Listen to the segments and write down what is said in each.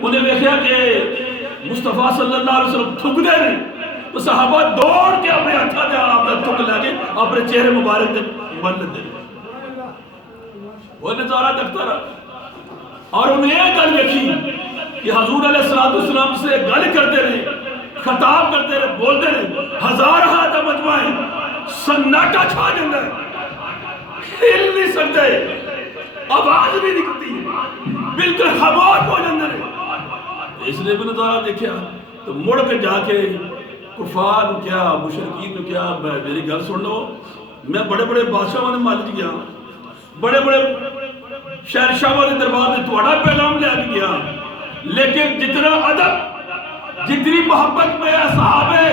انہیں دیکھا کہ مصطفیٰ صلی اللہ علیہ وسلم تھک دے رہے تو صحابہ دوڑ کے اپنے ہتھا دے آپ نے تھک لگے اپنے چہرے مبارک دے مل دے وہ نظارہ دیکھتا رہا اور انہیں یہ گل دیکھی کہ حضور علیہ السلام سے گل کرتے رہے خطاب کرتے رہے بولتے رہے ہزار ہاتھ مجمعیں سناٹا چھا جاتا ہے ہل نہیں سکتے آواز نہیں نکلتی بالکل خاموش ہو جاتے رہے اس لیے بھی نظارہ دیکھا تو مڑ کے جا کے کفار کیا مشرکین نے کیا میری گل سن لو میں بڑے بڑے بادشاہوں نے مال گیا بڑے بڑے شہنشاہ والے دربار میں تھوڑا پیغام لے گیا لیکن جتنا ادب جتنی محبت میں صحابہ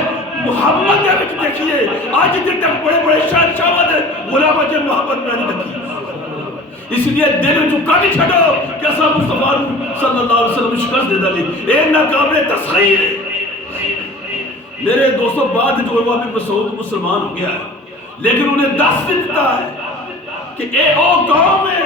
محمد نے بھی دیکھیے آج جتنے تک بڑے بڑے شہنشاہ والے غلام جن محبت میں نہیں دیکھی اس لیے دل چکا نہیں چھڑو کہ ایسا مصطفیٰ صلی اللہ علیہ وسلم شکست دے دلی اے ناقابل تسخیر میرے دوستوں بعد جو وہ بھی مسعود مسلمان ہو گیا ہے لیکن انہیں دس دیتا ہے کہ اے او قوم ہے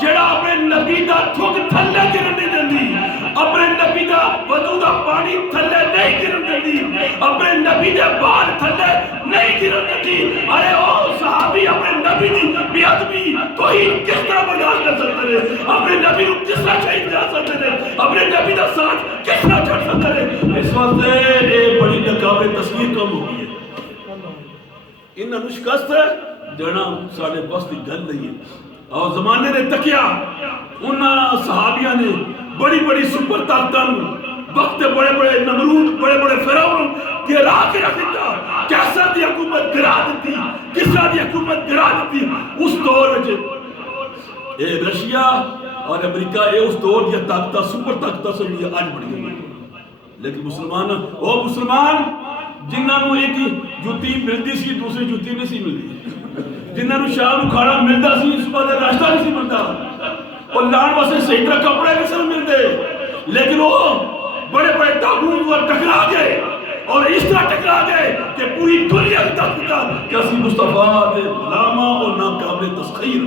جڑا اپنے نبی دا تھوک تھلے گرن نہیں دیندی اپنے نبی دا وضو دا پانی تھلے نہیں گرن دیندی اپنے نبی دے بال تھلے نہیں گرن دیندی ارے او صحابی اپنے نبی دی بیعدبی توہین کس طرح برداشت کر سکتے ہیں اپنے نبی کو کس طرح شہید کر سکتے ہیں اپنے نبی دا ساتھ کس طرح چھڑ سکتے ہیں اس وقت یہ بڑی نقابِ تصویر کم ہو گئی ہے انہاں شکست ہے دینا ساڑھے بس دی گل نہیں ہے اور زمانے نے تکیا انہاں صحابیاں نے بڑی بڑی سپر طاقتاں وقت بڑے بڑے نمرود بڑے بڑے فرعون گرا کے رکھ دیتا کیسر دی حکومت گرا دیتی کسرا دی حکومت گرا دیتی اس دور میں اے رشیا اور امریکہ اے اس دور دی طاقتاں سپر طاقتاں سے بھی آج بڑھ گئی لیکن مسلمان وہ مسلمان جنہاں نو ایک جوتی ملتی سی دوسری جوتی نہیں سی ملتی جنہاں نو شاہ نو کھانا ملتا سی اس بعد راستہ نہیں سی ملتا اور لان واسے صحیح طرح کپڑے نہیں سن ملتے لیکن وہ بڑے بڑے تاغوت وہ ٹکرا گئے اور اس طرح ٹکرا گئے کہ پوری دنیا کی تحقیقات کہ اسی مصطفیٰ دے غلامہ اور ناقابل تسخیر